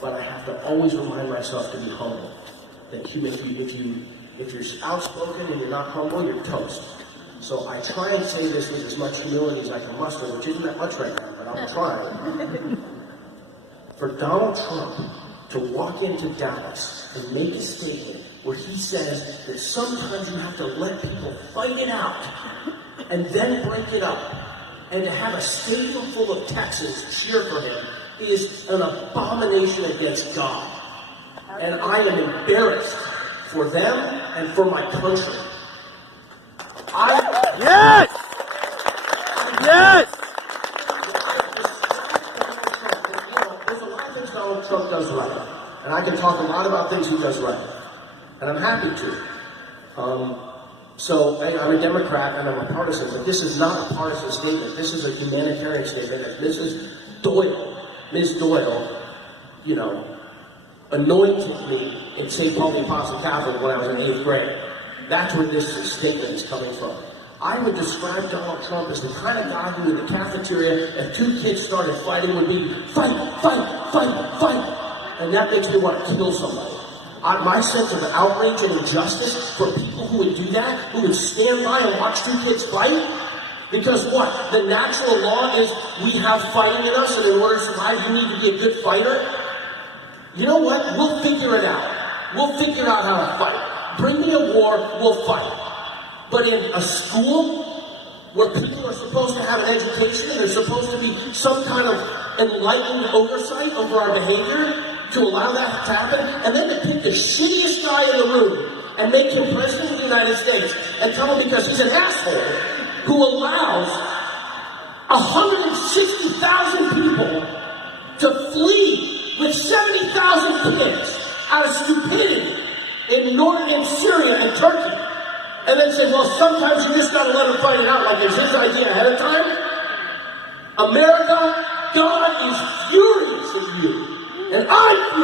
but I have to always remind myself to be humble. That if you're outspoken and you're not humble, you're toast. So I try and say this with as much humility as I can muster, which isn't that much right now, but I'm trying. For Donald Trump to walk into Dallas and make a statement where he says that sometimes you have to let people fight it out and then break it up, and to have a stadium full of Texans cheer for him is an abomination against God. And I am embarrassed for them and for my country. Yes! Yes! There's a lot of things Donald Trump does right. And I can talk a lot about things he does right. And I'm happy to. So I'm a Democrat and I'm a partisan, but this is not a partisan statement. This is a humanitarian statement. As Ms. Doyle, anointed me in St. Paul the Apostle Catholic when I was in 8th grade. That's where this statement is coming from. I would describe Donald Trump as the kind of guy who in the cafeteria, if two kids started fighting, would be fight, fight, fight, fight. And that makes me want to kill somebody. My sense of outrage and injustice for people who would do that, who would stand by and watch two kids fight, because what? The natural law is we have fighting in us, and in order to survive, you need to be a good fighter. You know what? We'll figure it out. We'll figure out how to fight. Bring me a war, we'll fight. But in a school where people are supposed to have an education and there's supposed to be some kind of enlightened oversight over our behavior to allow that to happen, and then to pick the shittiest guy in the room and make him president of the United States and tell him because he's an asshole who allows 160,000 people to flee with 70,000 kids out of stupidity in northern Syria and Turkey, and then say, well, sometimes you just gotta let him fight it out like it's his idea ahead of time. America, God is furious at you, and I'm furious.